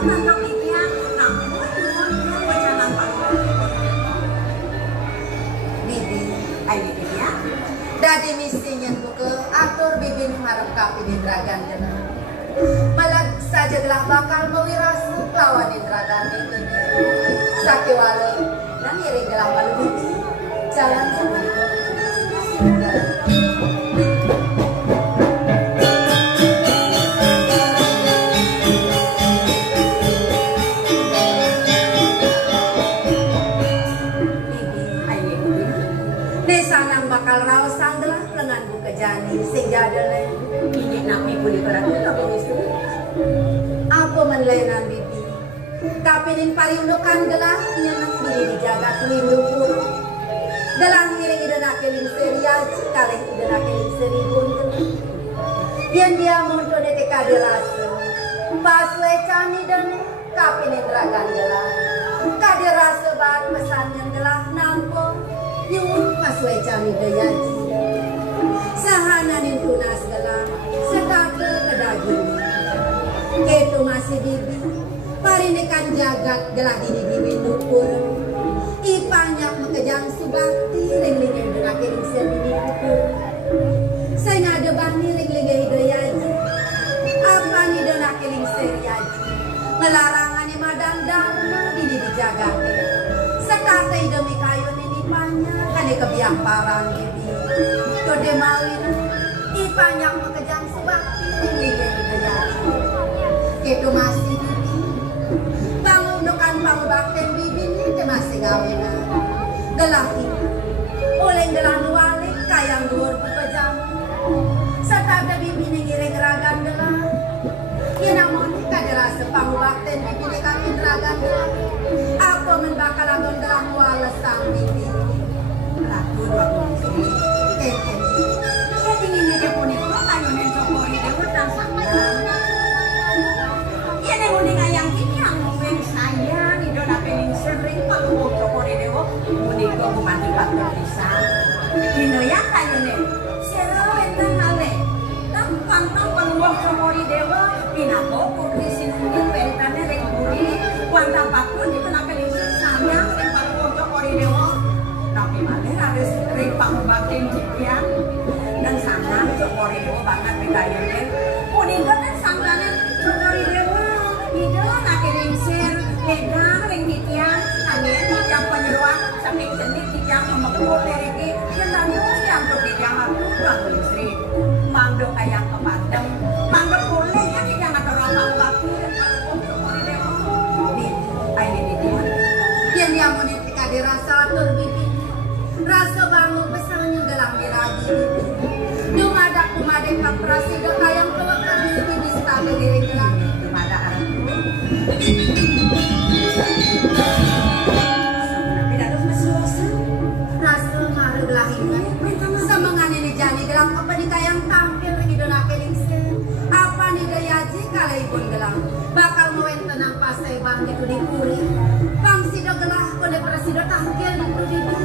mantok inya namun wajanan palu bibi ayo bibi ya dadi misinya buke atur bibi harap kapi di dragan jana malah saja telah bakal mewirasu lawan dragan ini sakiwale dan iri gelah malu bibi jalan sama bakal raos sanggelah lengan buka jani sehingga ada lain ini nabi pun ibaratnya tak itu apa menlainan bibi kapinin pariundukan gelah nyenak diri dijaga kelindupur gelah ngiring ida nakeling seriaji kaleng ida nakeling seribun yang dia muncul detik kadirasa paswe cani dan kapinin ragan gelah kadirasa bahan pesannya gelah nampo yung pasway cami dayaji sahananin tunas galang sekate kedaging keto masih bibi parinikan jagat gelah dini diwi nupur ipanyak makejang subakti ring-ringin derakiring sendiri nupur saya ngada bani ring-ringin dayaji apa nih derakiring seriaji ngelarangannya madang dharma dini dijaga sekate demi kayu kali kebiang parang bibi kode mawin ipanyang makejang subakti ring-ringin dayaji keto masih bibi pangundukan pangbakten bibi ni masih gawin gelaki oleh gelang walik kayang luar pepejam serta bibi ni ngiring ragan gelang namun kaderasa pangbakten bibi ni kakin ragan gelang apa membakal agon gelang wales sang bibi laku waktu disini ia tingginya dia pun itu kayu nencokori dia hutang sanggang ia nenguning ayang ini yang mungkin saya idona pening sering kalau cokori dewa muniko kumati bakal bisa dino yang kayu nen sero entang hale tampang peluang cokori dewa pinako kurdisin mungkin pentane rekuri kuanta pakun itu na pening sayang yang peluang cokori dewa tapi malah harus sering pangbatin jikian dan sana cokori dewa banget begayanya muniko kan sangganan cokori dewa itu nakiring sir ledang ring hitian hanya yang penyeruan samping jenis yang memukul leriki yang tandus yang berkijang aku bang istri mangdo kayak kepadam mangdo boleh ya yang ada orang waktu dan cokori dewa ini dia yang dia menikah dirasa terbibi rasa bangun pesannya gelang lagi dumadak kumadek kaprasi kayang kewakan bibi stabil diri gelang dumada arah tidak harus mesuasan rasa malu belahingnya semangan ini jani gelang apa nih kayang tampil lagi donake lingse apa nih dayaji kalaipun gelang bakal moen tenang pasai bang itu dipuri bang sido gelah kode presido tangkil itu dibu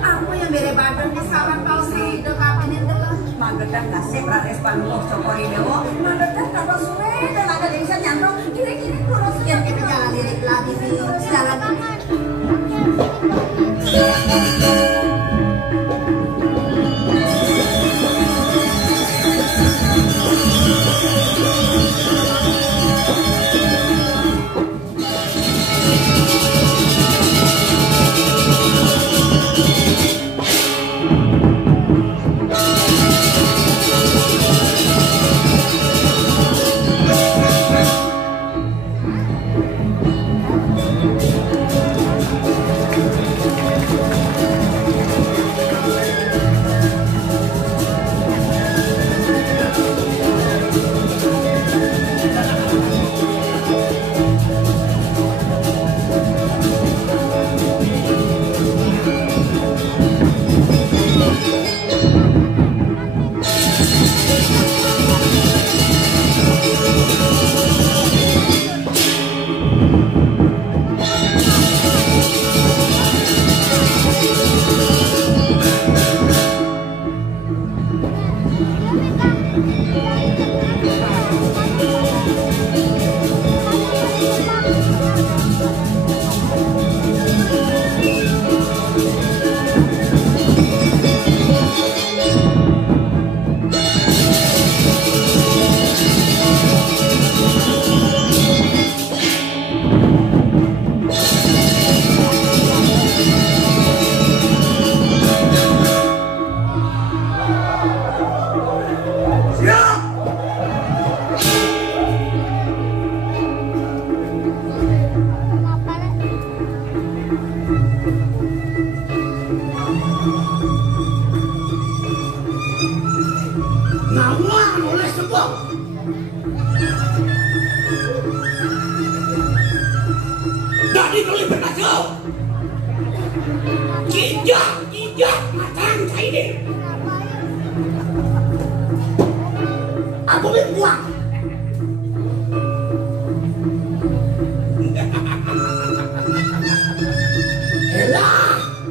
apa yang bere badan di sawan kau sido kapinin gelah mangedan nasib rares panggung cokori dewo mangedan kalau suwe dan ada lingse nyantong kiri-kiri kurus yang kita jalan lirik lagi di jalan Jadi kalau berkacau Kijak matang saya ini aku berbuang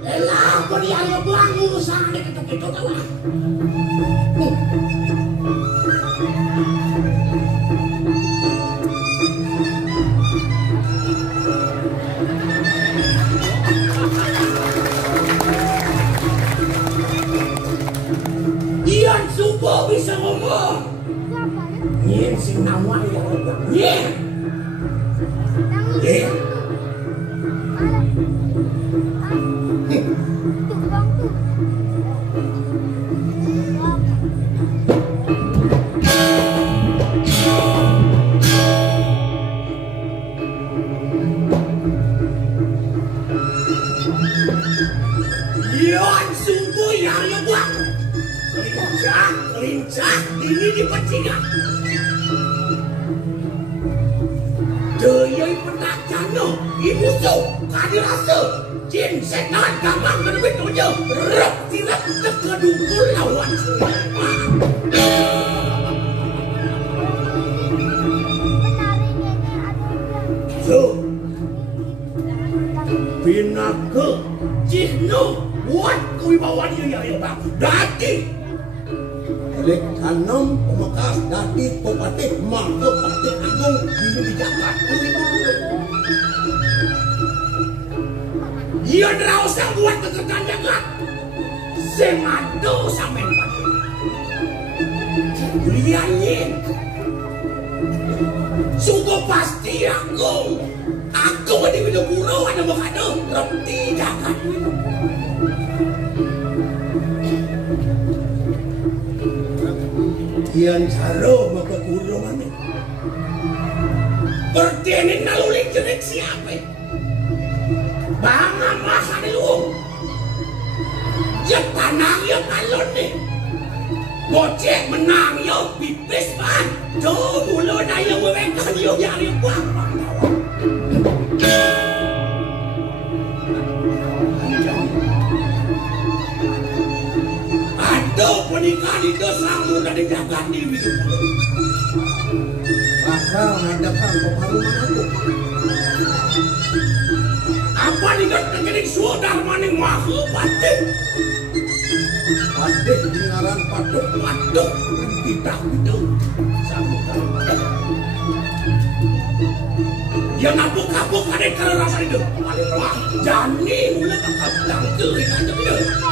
elah kau dia ngebuang urusan gitu kawan Ian Subo bisa ngomong Nyen sing nama ya Nyen Nyen Ian Subo yang ngebuang Lincah ini dipacingan Dayai penakjana ibu so kadirasa jin setan gamang dan betunya rep tirap terkedungkul lawan so pinaka jihno buat kewibawaan dia yang bang dati Lek tanam pemakas dati popatih mangke patih agung ini dijagat Ia nerausa buat kekekan jagat Semado sampai pati Lianyin Sungguh pasti Aku di video burau ada makanya Repti jagat Ian saro maka kurung ane Berdenin nalulik jenik siapa Banga masa ni lu Ya tanang ya kalon ni Gocek menang ya pipis pan Jauh mula na ya wewengkan ya yang buang Aduh pernikahan di dosamu dan dijaga di hidup Bakal ngadakan keparuman aku Apa nih kan kegening sudah maning mahu patih Patih di ngaran patuk Tidak itu Sambutan Ya ngapuk-ngapuk ada kalau rasa itu Paling wah Jani mula bakal tangkel ikan itu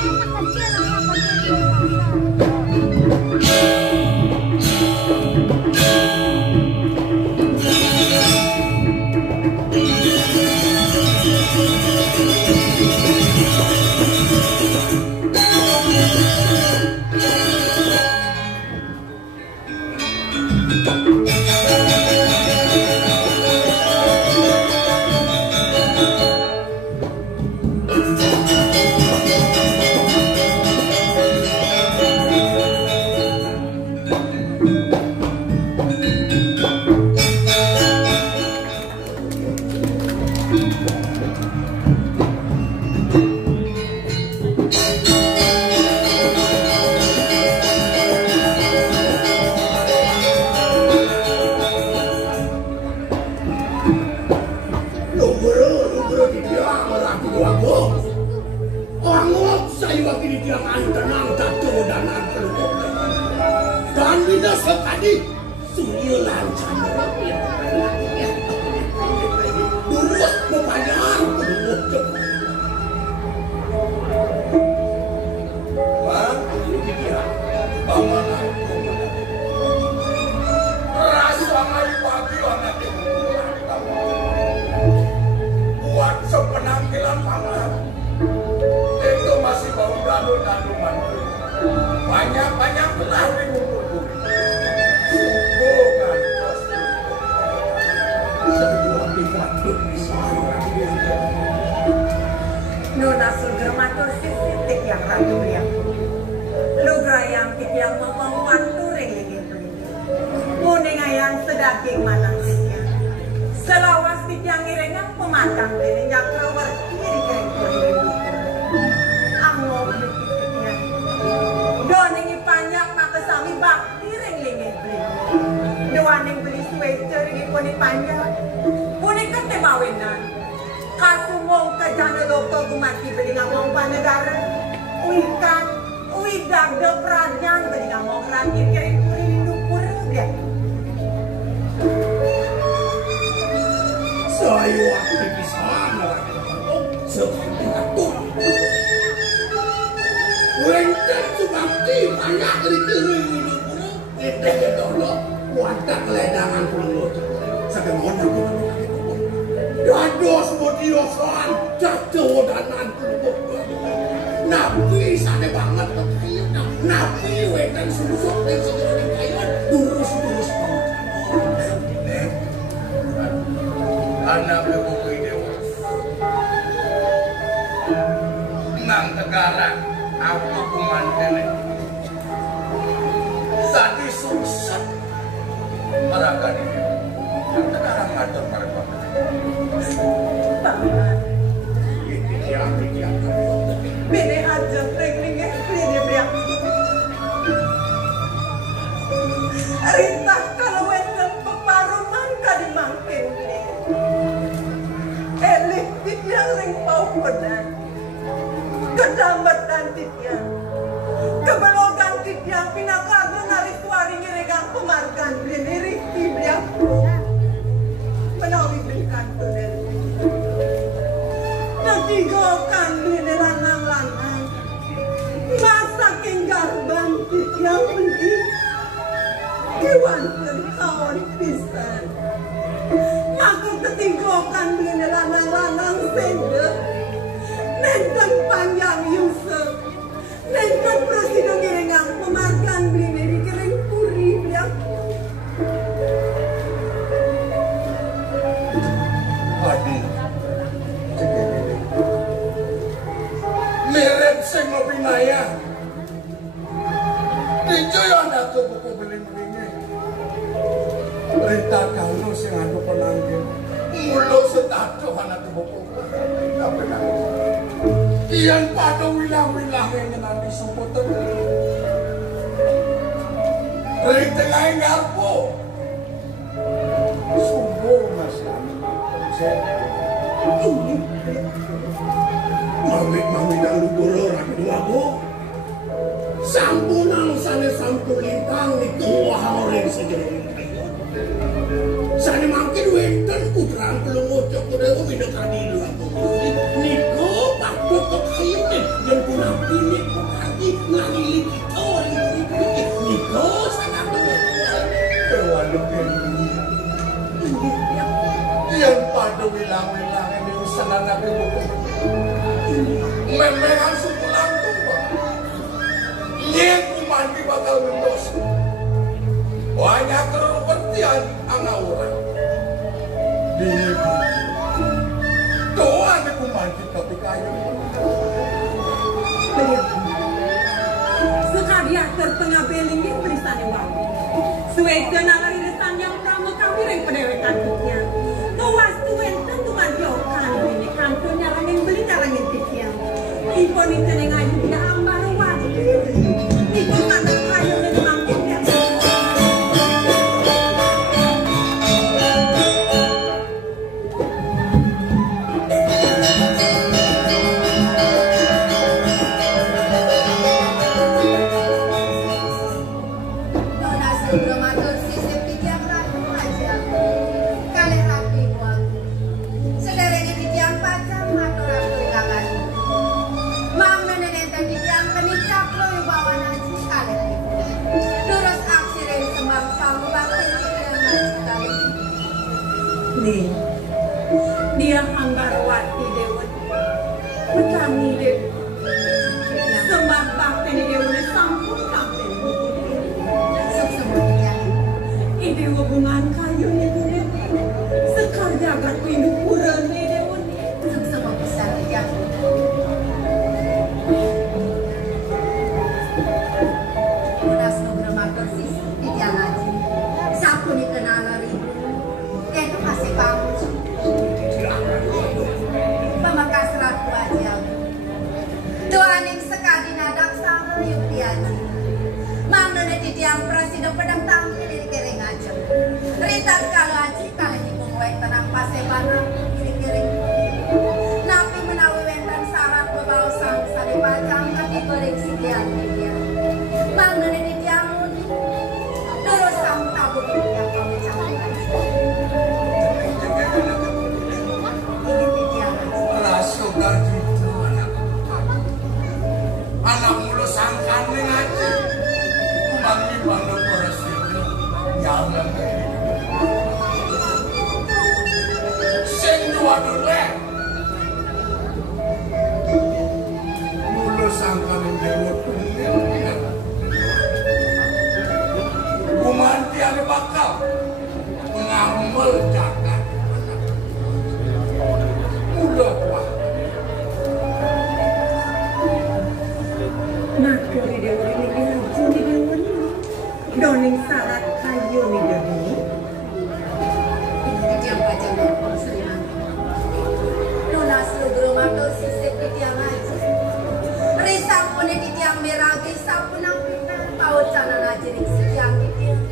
Banyak-banyak berlalu ngumpul. Bukan. Nona surgamatur sisitik yang ratu yang lugra yang yang membuat turing gitu. Kuning ayang sedaging matang sisnya. Selawas yang irengang matang din yang keluar kiri kayak kiri ang mobil kitnya doning ipanyak maka sami bakti ring lingit beli doaning beli sweater ini pun ipanyak punik kan temawinan kasumong kajana loko kumati beli ngamong panegara uikan uidag de pradyan beli ngamong rangit kiri kiri lukur dia Saya aktivisan seperti itu. Wenten subakti banyak dari kiri ini pun kita dulu wadah keledangan pulau sekarang aku dados modiosan jatuh danan pulau nabi sana banget nabi wenten susuk dan segera kayak durus anak lebuki dewa nang negara aku kumantene tadi susah meraga ini nang negara ngatur mereka bene aja prekringnya bene beriak rintah kalau wenten peparuman kadimangkin elit yang ring pau pedan kedambat titya kebelogan titya pinakago nari suari ngiregang pemargan bleneri tibliak menawi belikan tunen natigokan bleneranang-lanang masaking garban titya beli diwanten kawan pisan aku ketinggokan bleneranang-lanang sende nenten panjang Yusuf nenten presiden ngirengang pemargan bleneri kering puri biak Adi mirip sing ngopinaya dijo yo anak buku beling-belinge perintah kamu sing anu penanggil mulo setato anak buku tapi iyan pada wilang-wilang yang nanti sumput dari tengah ngarpo sumbo masih mami dan lubur orang dua bu sampunang sana sampu lintang itu orang segera sana makin wenten putrang belum ngocok udah udah kadilu niko patut ke kayunya dan punang ini lagi ngalili niko sana terlalu yang pada wilang-wilang ini usaha nabi buku memegang suku lantung pak yang kumandi bakal mendos banyak kerupertian anak orang di doa di kumandi tapi kayu sekalian terpengabeling yang berisan yang baru suwete nalari resan yang pramu kami yang pedewekan tuknya nuas tuwenten tuman jokan ini kantor nyarangin beli nyarangin tiknya ipon itu yang ayu tidak ambar wajib ipon mana kayu dan mangkuk yang dia Anggarwati Dewa Petani Dewa sembah bakti Dewa sampun kapten ini hubungan kayu ini sekar jagat pindu puran Dewa sama besar ya udah sebelum persis di jalan sapu dikenal itu masih bagus sana kiri-kiri. Napi menawi wenten syarat bebawa sang sari pacang kaki goreng sikian dia. Manggene di tiangun terus sang tabu yang kami campurkan. Ini di tiangun. Rasa gaji itu anak mulu sangkan ngaji. Bagi bangga presiden yang sing dua dulu mulu sangkan dewa punya kumanti ada bakal mengambil jagat udah tua Nah, dari dewa ini ngaji di dewa ini. Doning syarat kayu nih dewa. Yang pacang berpon serian. Nona seluruh mato sisip di tiang aja. Risang pun di tiang meragi sapunang pita. Pau canan aja di tiang di tiang.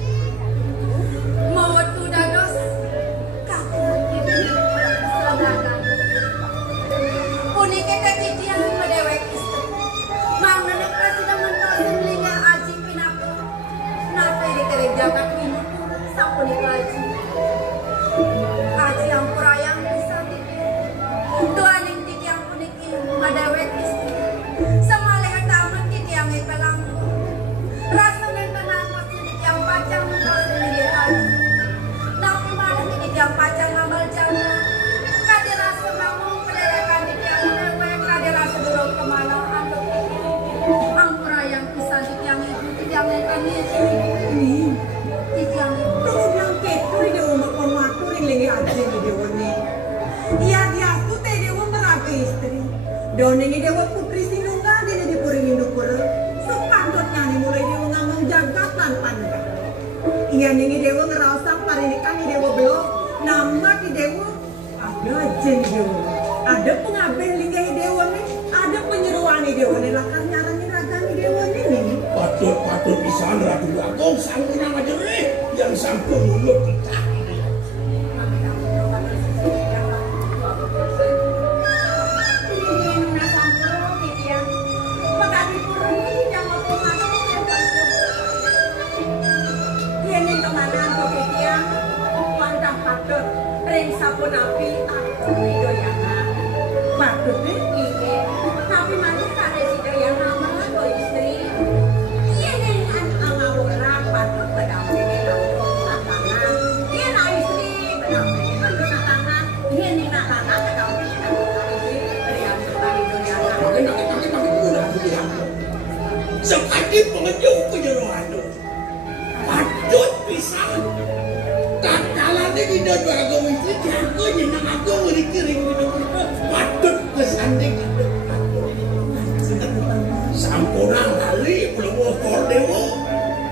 Mau tu dados kakak ini seladakan. Puni kita di tiang medewek istri. Manganek presiden mentosin linya aji pinako. Napa ini kerja jagat ini sapuni aji. Aji yang kurayang bisa dipilih. Tuaning tiang puniki madawek istri. Semale ataman tiang pelang. Rasa mengenal masih tiang pacang mentosin linya aji. Napi malam ini tiang pacang ngamal jangan. Kade rasa ngomong pelelekan di tiang dewe. Kade rasa durung kemana anduk. Ampura yang bisa di tiang ibu, di tiang kami ini. Di tiang ibu. Tuh bilang ketu di dewa makan waktu yang lagi aja di dewa ini. Iya dia tuh teh dewa meraga istri. Doning ini dewa putri sinungga dia di puring indukur. Sepantutnya nih mulai dewa ngamang jagat tanpa enggak. Iya nih dewa ngerasa parinikan di dewa belum. Nama di dewa ada aja di dewa. Ada pengabeh linggah dewa nih. Ada penyeruan di dewa nih. Lakar nyarani raga di dewa nih. patut pisan Ratu Agung sang pinang jerih yang sampun mulut kita. Sapun api aku doyana. Maksudnya ini, tapi masih ada si doyana malah do istri. Iya nih orang patut berdampingi langsung tangan. Iya lah istri berdampingi langsung tangan. Iya nih nak anak berdampingi langsung istri. Beriam sekali doyana. Pakai kurang bilang. Sekali pengejuk penyeruan tu. Patut pisan. Kakalan ini dah beragam itu jago jenang aku dikirim itu patut kesanding sampurang kali belum wakor dewo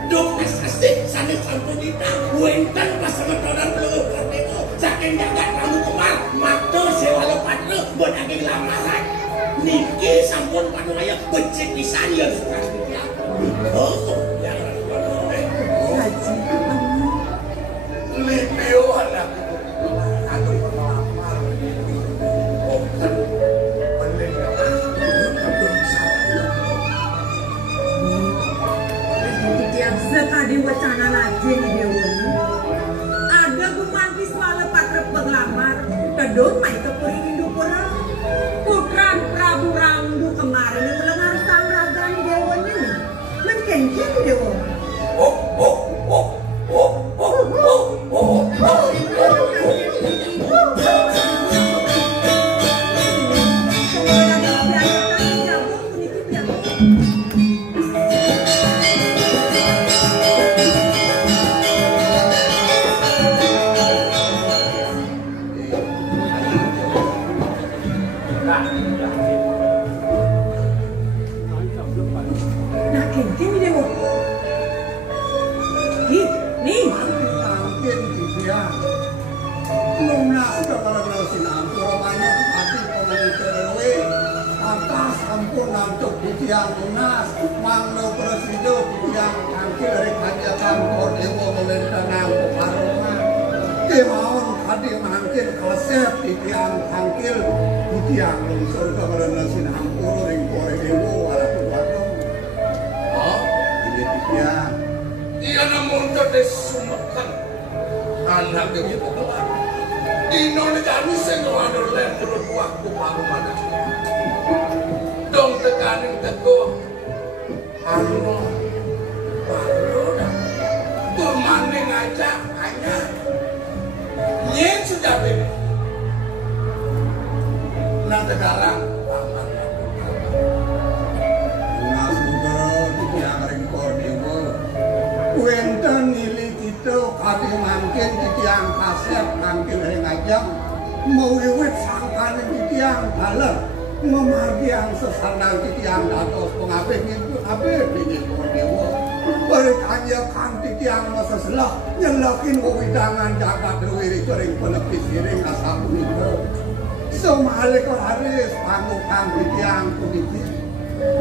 dok asik sana sampun kita wenten pas ketoran belum wakor dewo saking jagat kamu kemar makto sewa lepat lu buat ageng lamaran niki sampun padu ayah becik pisan ya sekarang dia oh jangan Lipio anak aku melamar open mendengar aku bisa Tiap sekali wacana lagi di dewa ada gumantis wala patra penglamar kedon mai kepuring indukura putra Prabu Ramdu kemarin yang melengar sang raga di dewa ini menkenci di dewa yang lunas, manglo presiden yang angkir dari kerajaan Kordewo melintang ke Paroma. Kemauan kadi mangkin klesep titiang angkil titiang surga karena sinhampur ring kore dewo waratu batung. Oh, ini titiang. Iya namun terdes sumekan anak begitu doang. Dino negani sengadur lem turun waktu paru mana. Dong tekaning teguh. Anu baru dah. Turmaning aja hanya. Nyen sudah bebe. Nang tegarang paman. Nasudara titiang ring kore dewo. Wenten nili kita kadi mangkin titiang kasep mangkin ring ajang mau wiwit sangkaning titiang dalam memargiang sesandang titiang datos pengabeh itu abeh bini kordewo berkanya kan titiang masa selah nyelakin wewidangan jagat derwiri kering penepis iring asal puniko semale koraris pangukang titiang puniki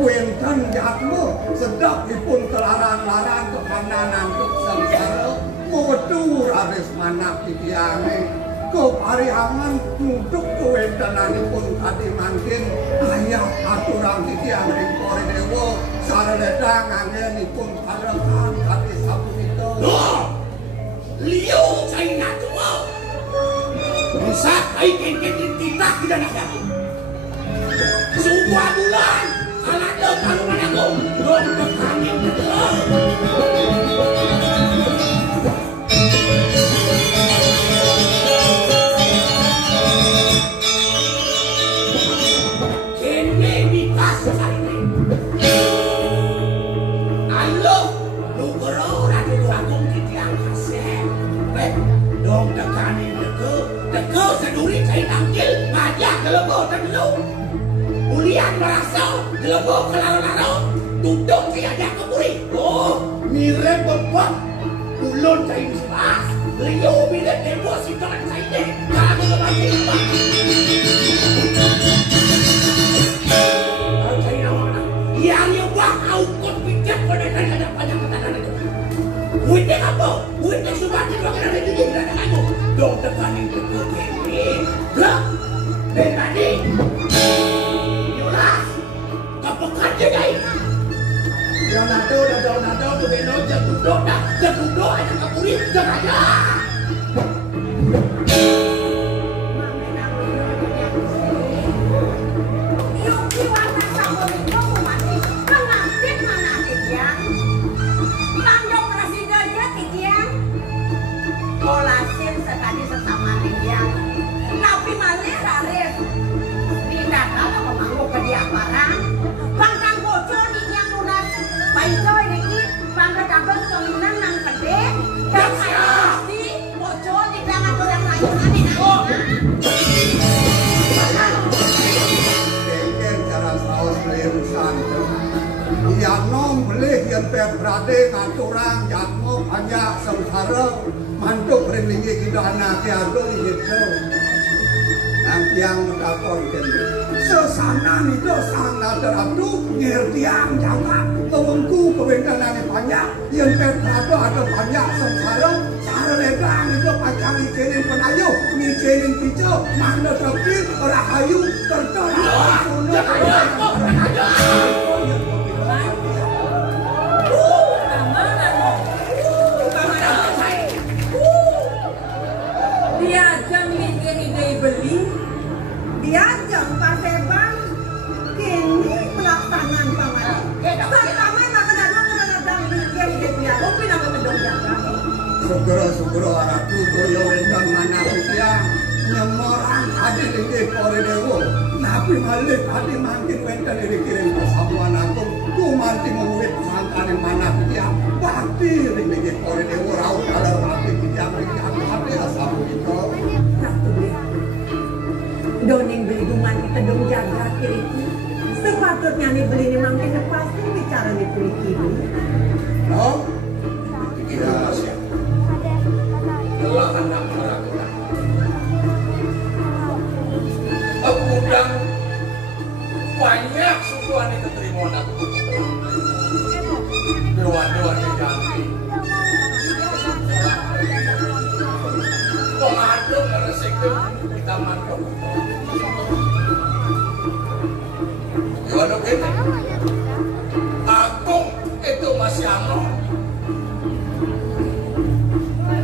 wenten jatmu sedap ipun kelarang-larang kepananan untuk sengsara mewedur aris manak titiange keparihangan untuk kewentenanipun kadi mangkin ayah aturan titiang ring kore dewo sareledang angenipun parengan kadi sapunito Liu China tua bisa kaitin tindak tidak ada sebuah bulan kalau ada taruhan aku dong tekanin betul. Ulian merasa gelembok kelaro-laro duduk tiada keburi. Oh, mirip bebek ulun cai bismas Leo mirip emosi tangan cai deh kamu kembali apa cai nama yang nyebak aukot pijak pada ada banyak ketahanan itu wite apa? Wite subati dua kena itu juga ada aku dong tekanin betul ini gak tadi kerja guys. Leonardo tuh Beno jago aja kaburi jangan aja. Kolasin sekali sesama dia. Nabi malih raris. Tidak tahu kemanggu ke dia parang. Bangkang bocor nih yang lunas. Baicoy ini bangga dapat keminang nang gede. Dan saya pasti bocor di tangan orang lain aneh Kengken cara saus lerusan. Iya nom beli yang berade ngaturang jatmo banyak sengsara mantuk ringi kita anak tiado gitu. Yang mendapatkan sesana itu sangat terabdu ngertiang jangan mengungku kewenangan banyak yang terkado ada banyak sengsara cara legang itu pacang icenin penayu icenin pijo mana tapi rahayu tertolak diajang ini beli diajang paseban kini pelaksanaan paman pertama makan dan dia dia kopi nama kedong jaga sugro aratu goyo endang mana dia nyemoran adi di kore dewo nabi malik adi mangkin wenten dikirim ke sabuan aku ku manti menguit sangkane mana dia bakti di kore dewo raut kalau mati dia hati asal itu doning beli guman kita dong jaga kiri sepatutnya nih beli nih mangkin pasti bicara nih kulit kiri oh iya siap telah anak meragukan udang banyak sukuan yang keterima aku dua-dua diganti pengaduk Gimana ini? Agung itu masih aman.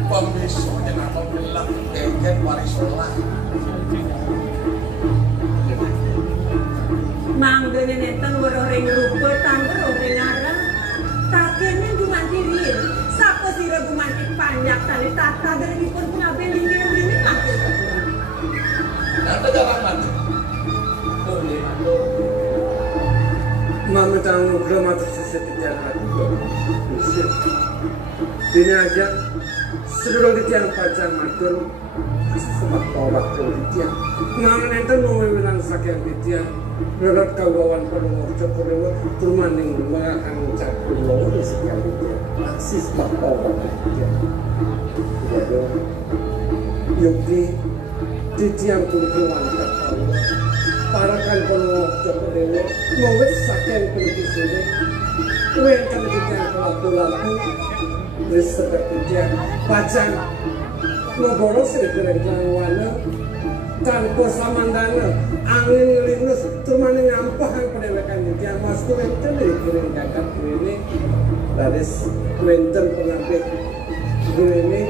Pembisu dengan membilang keket warisolah. Manggene nenten weroreng rupa tangger oreng arang. Takene dumanti riil. Sapa sira dumanti panjak tali tata deripun pengaben linge-linge kakil kepulang. Nanti jangan mati. Boleh. Mama tanggung mata sesetia hati. Ini aja sebelum ditiang pacar matur sebab tolak ke ditiang. Mama nenten mau bilang sakit ditiang. Berat kawan pada cokor turmaning mengakan cakur lo di sekian ditiang. Aksis sebab tolak ke ditiang. Jadi Yogi ditiang kulki wanita Allah. Parakan kono cokor lo mau sakit kulki sini. Kuen kan ditiang laku-laku. Riset dia pajang ngoboros dengan warna tanpa samandana angin linus termane ngampah yang pendewekan dia masuk enten dikirim kakak ini dari wenten pengambil ini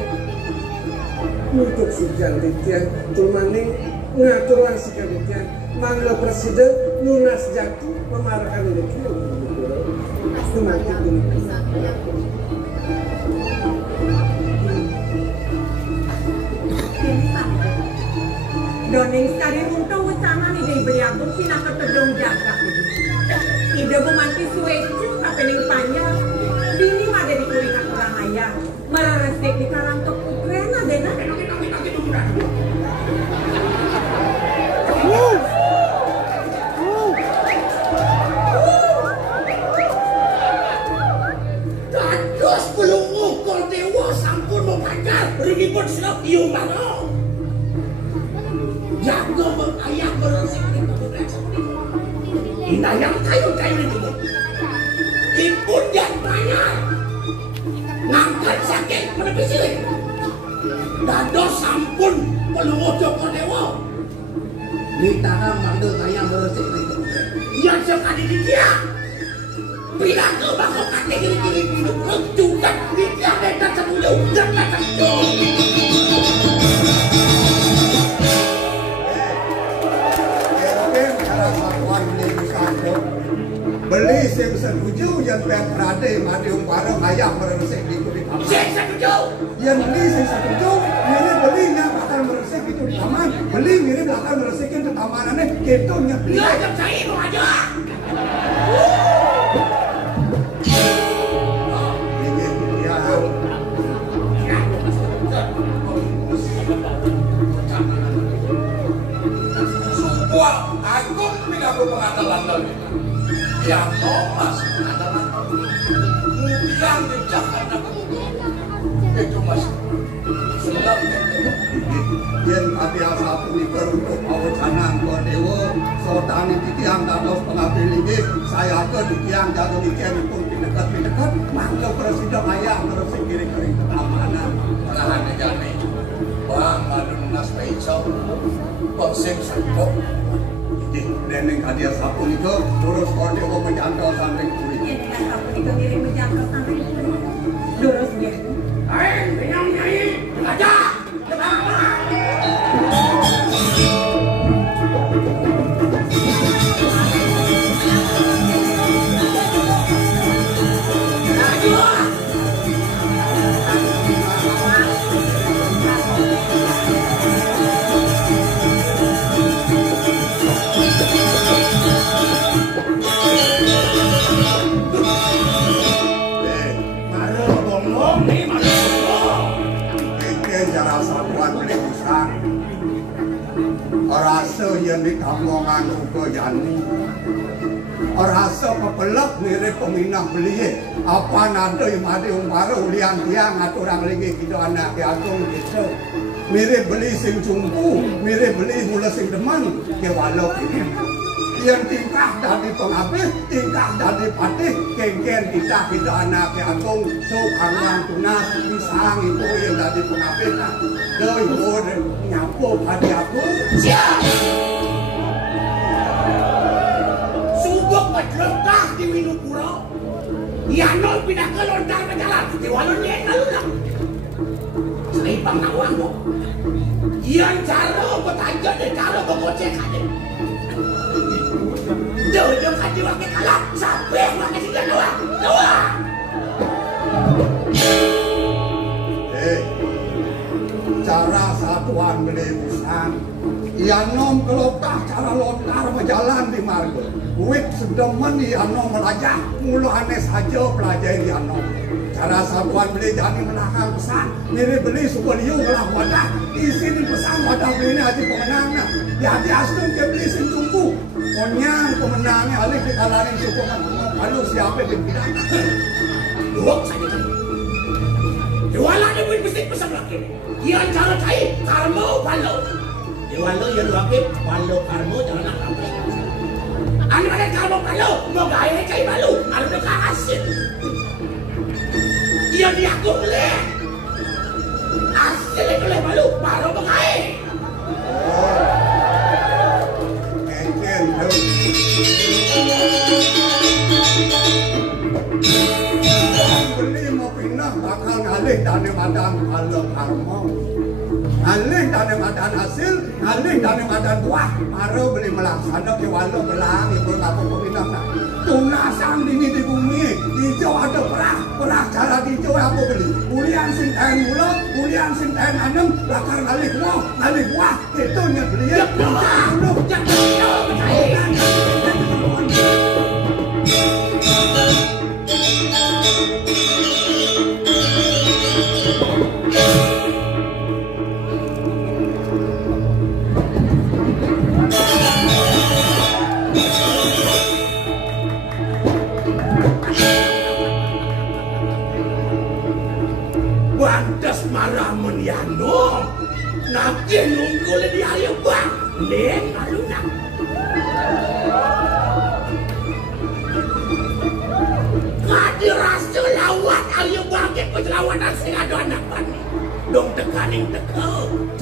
untuk sekian dia termane ngatur sekian dia mangga presiden lunas jatuh memarahkan ini semakin Doneng sekali untung bersama nih dari beliau pindah ke pedong jaga. Ide bumanti suweci kapening panjang. Bini mah dari kuringan orang ayah. Malah resik di karantok putrena dena. Dados belum ukur dewa sampun mempacar. Berikipun sudah biung mana. Jaga berayah beresik di kemudian Ina yang kayu-kayu itu Ipun yang banyak ngangkat sakit menepi silik dados sampun pelungu Joko Dewa ditana manggil kaya beresik di kemudian yang sekali di dia bila ke bakal kaki kiri-kiri hidup juga di dia nekat semuju dan nekat beli sing setuju yang pet prade mati umpareng ayam meresik di kulit taman. Sing setuju. Yang beli sing setuju, mirip belinya bakal meresik itu di taman. Beli mirip bakal meresik itu tamanannya, ketonya beli. Ya jam saya mau aja. Ini dia. Sumpah, aku tidak berpengalaman lagi. Yang nomas adalah yang di Jakarta itu masih selang Yen ati-asa punika untuk pawecanan Dewa sotani titiang dados pengambil inggih saya ke titiang jatuh ikenipun pinekat-pinekat mangga presiden ayah meresik kiri-kiri keamanan pelahan negara Bang Madunas Paico Persing Sangkok Neneng kadia sapunika terus Dewa menjangkau samping kulit. Iya, dengan sapunika diri menjangkau samping kulit. Terus dia. Hei, Benyang Nyai, aja, rasa yang ditambangan uga jani rasa pepelak mirip peminah beli apa nada yang ada umpara ulian tiang atau orang lagi kita anak agung gitu mirip beli sing jumpu mirip beli mula sing deman ke walau ini yang tingkah dari pengabih, tingkah dari patih, kengken kita anak agung, so karang tunas, pisang itu yang dari pengabih, dari boleh nyapu hati aku. Siap! Subuk berlentah di Winupuro, Yanon pindah ke lontar berjalan, di walon nyen lalulang. Selipang nawang mo, Yan caro bertajak dan caro berkocek ada. Jodoh kaji wakil kalah, sampai wakil singgah Noah. Cara satuan belebusan, Yanom kelopah cara lontar berjalan di marga. Wit sedemen Yanom melajah, mulu aneh saja pelajari Yanom. Cara satuan beli jani menakal pesan, mirip beli suku liu ngelah wadah, isi di pesan wadah beli ini hati pemenangnya. Di hati astung ke beli sintumpu, konyang pemenangnya alik dikalarin suku lalu siapa yang bilang? Duk saja kan. Jualan ibu mesti pesan lagi. Yan cara cair, karmo palo. Jualan yang lagi palo karmo jangan nak sampai. Anu ada karmo palo, mau gaya cair palo, anu dekat hasil. Yan diaku boleh. Hasil itu boleh palo, baru mengair. Engken tu. Beli mau pindah bakal ngalih dari madang palo karmo. Ngalih dari madan hasil, ngalih dari madan buah. Baru beli melaksana ke walau belang ibu kamu pindah nak. Tunasan dini di bumi, hijau ada perah cara hijau aku beli. Ulian sinten mula, ulian sinten anem, bakar ngalih buah, itu nya beli ya. Bantas marah meniano, nanti nunggu lebih ayam bang, neng aluna. Kadi rasa lawat ayam bang ke perlawanan sehingga anak bani. Dong tekaning teka,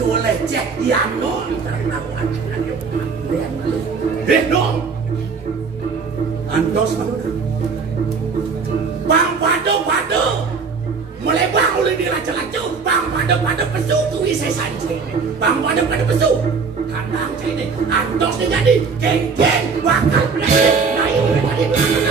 boleh cek Yano terlawan ayam bang, neng dong. Antos mana? Bang pado. Mulai bang oleh diraca-raca, bang pada pesu tu isai santai. Bang pada pesu, kandang cai ni, antos ni jadi, geng bakal pelajari, naik oleh tadi.